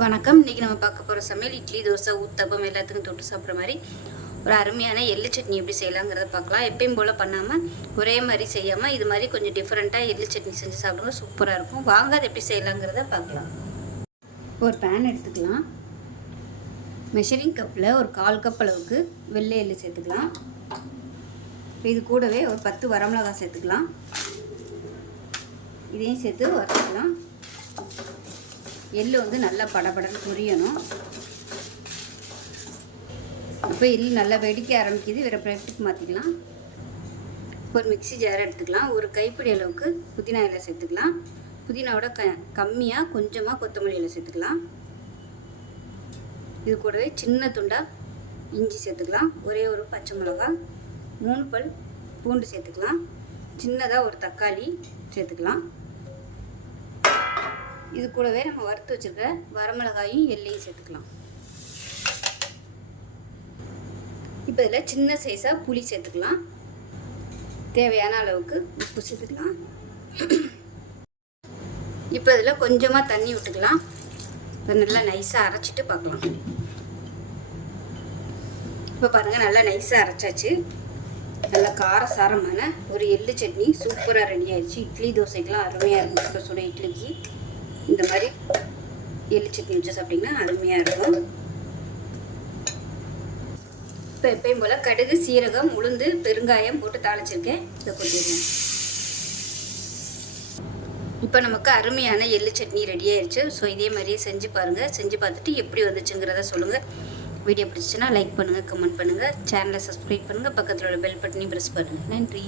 வணக்கம். இன்றைக்கி நம்ம பார்க்க போகிற சமையல் இட்லி தோசை ஊத்தப்பம் எல்லாத்துக்கும் தொட்டு சாப்பிட்ற மாதிரி ஒரு அருமையான எள்ளு சட்னி எப்படி செய்யலாங்கிறத பார்க்கலாம். எப்பயும் போல் பண்ணாமல் ஒரே மாதிரி செய்யாமல் இது மாதிரி கொஞ்சம் டிஃப்ரெண்ட்டாக எள்ளு சட்னி செஞ்சு சாப்பிடுங்க. சூப்பராக இருக்கும். வாங்க அதை எப்படி செய்யலாங்கிறத பார்க்கலாம். ஒரு பேன் எடுத்துக்கலாம். மெஷரிங் கப்பில் ஒரு கால் கப் அளவுக்கு வெள்ளை எள்ளு சேர்த்துக்கலாம். இது கூடவே ஒரு பத்து வரமிளகாய் சேர்த்துக்கலாம். இதையும் சேர்த்து வறுத்துக்கலாம். எள்ளு வந்து நல்லா படபடன்னு பொரியணும். இப்போ எள்ளு நல்லா வெடிக்க ஆரம்பிக்குது. வேறு பிளேட்டுக்கு மாற்றிக்கலாம் ஒரு மிக்ஸி ஜார் எடுத்துக்கலாம். ஒரு கைப்பிடி அளவுக்கு புதினா இலை சேர்த்துக்கலாம். புதினாவோட க கம்மியாக கொஞ்சமாக கொத்தமல்லி இலை சேர்த்துக்கலாம். இது கூடவே சின்ன துண்டாக இஞ்சி சேர்த்துக்கலாம். ஒரே ஒரு பச்சை மிளகாய் மூணு பல் பூண்டு சேர்த்துக்கலாம். சின்னதாக ஒரு தக்காளி சேர்த்துக்கலாம். இது கூடவே நம்ம வறுத்து வச்சுருக்க வரமிளகாயும் எல்லையும் சேர்த்துக்கலாம். இப்போ இதில் சின்ன சைஸாக புளி சேர்த்துக்கலாம். தேவையான அளவுக்கு உப்பு சேர்த்துக்கலாம். இப்போ இதில் கொஞ்சமாக தண்ணி விட்டுக்கலாம். இப்போ நல்லா நைஸாக அரைச்சிட்டு பார்க்கலாம். இப்போ பாருங்கள் நல்லா நைஸாக அரைச்சாச்சு. நல்லா காரசாரமான ஒரு எள்ளு சட்னி சூப்பராக ரெடி ஆயிடுச்சு. இட்லி தோசைக்கெலாம் அருமையாக இருக்கும் சுட சுட இட்லிக்கு. இந்த மாதிரி எள்ளு சட்னி வச்சு சாப்பிட்டிங்கன்னா அருமையாக இருக்கும். இப்போ எப்பயும் போல் கடுகு சீரகம் உளுந்து பெருங்காயம் போட்டு தாளிச்சிருக்கேன். இதை கொட்டிடுவேன் இப்போ நமக்கு அருமையான எள்ளு சட்னி ரெடி ஆயிடுச்சு ஸோ இதே மாதிரியே செஞ்சு பாருங்கள் செஞ்சு பார்த்துட்டு எப்படி வந்துச்சுங்கிறத சொல்லுங்கள் வீடியோ பிடிச்சிச்சுன்னா லைக் பண்ணுங்கள் கமெண்ட் பண்ணுங்கள் சேனலை சப்ஸ்கிரைப் பண்ணுங்கள் பக்கத்தில் உள்ள பெல் பட்டனையும் ப்ரெஸ் பண்ணுங்கள் நன்றி.